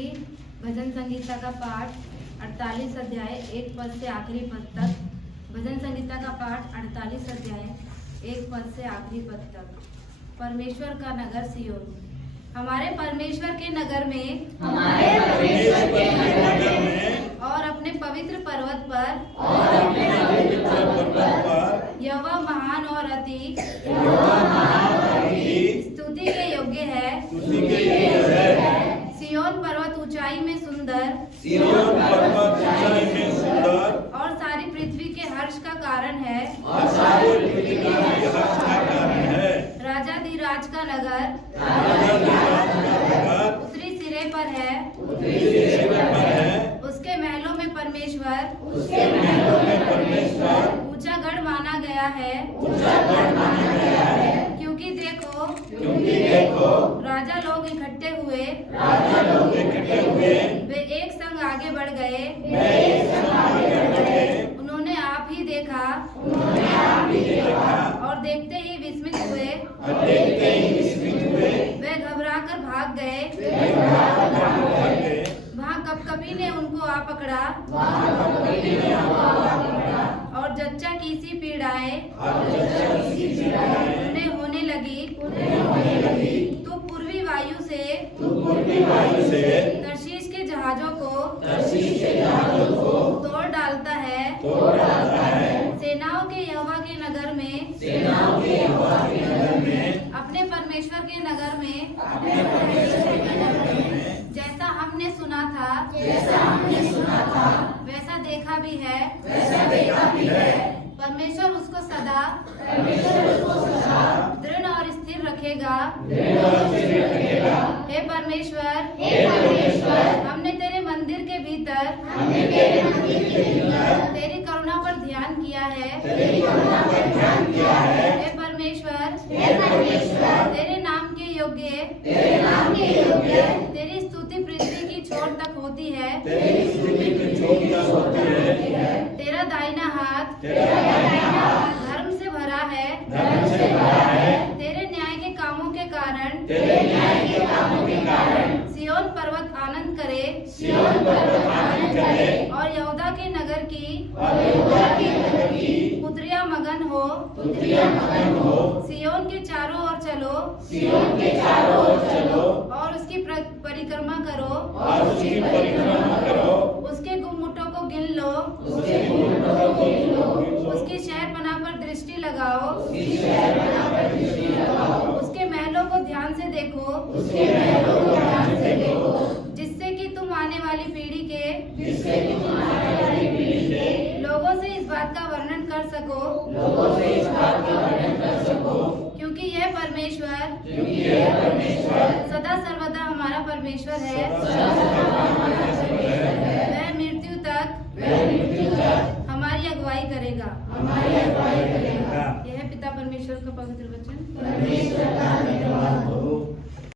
करूंगी भजन संगीता का पाठ 48 अध्याय 1 पद से आखिरी पद तक। भजन संगीता का पाठ 48 अध्याय 1 पद से आखिरी पद तक। परमेश्वर का नगर सियोन। हमारे परमेश्वर के नगर में और अपने पवित्र पर्वत पर यहोवा महान और अति स्तुति के योग्य है। सियोन पर्वत ऊंचाई में सुंदर और सारी पृथ्वी के हर्ष का कारण है। राजाधिराज का नगर उत्तरी सिरे पर है। उसके महलों में परमेश्वर ऊंचा गढ़ माना गया है। क्योंकि देखो राजा लोग इकट्ठे हुए वे एक संग आगे बढ़ गए। उन्होंने आप ही देखा और देखते ही विस्मित हुए। वे घबरा कर भाग गए। वहाँ कपकपी ने उनको आ पकड़ा और जच्चा की सी पीड़ाएं उन्हें होने लगी। तू पूर्वी वायु से तर्शीश के जहाजों को तोड़ डालता है। सेनाओं के यहोवा के नगर में अपने परमेश्वर के नगर में जैसा हमने सुना था वैसा देखा भी है। परमेश्वर उसको सदा दृढ़ और स्थिर रखेगा। हे परमेश्वर हमने तेरे मंदिर के भीतर तेरी करुणा पर ध्यान किया है। हे परमेश्वर तेरे नाम के योग्य तेरी स्तुति पृथ्वी की छोर तक होती है। तेरा दाहिना हाथ धर्म से भरा है। तेरे न्याय के कामों के कारण सियोन पर्वत आनंद करे और यहूदा के नगर की पुत्रियां मगन हो। सियोन के चारों ओर चलो और उसकी परिक्रमा करो। उसके गुम्मुटों को गिन लो। उसकी शहरपनाह पर दृष्टि लगाओ। उसके महलों को ध्यान से देखो जिससे कि तुम आने वाली पीढ़ी के लोगों से इस बात का वर्णन कर सको। क्योंकि यह परमेश्वर सदा सर्वदा हमारा परमेश्वर है। वह मृत्यु तक हमारी अगुवाई करेगा। यह पिता परमेश्वर का पवित्र वचन।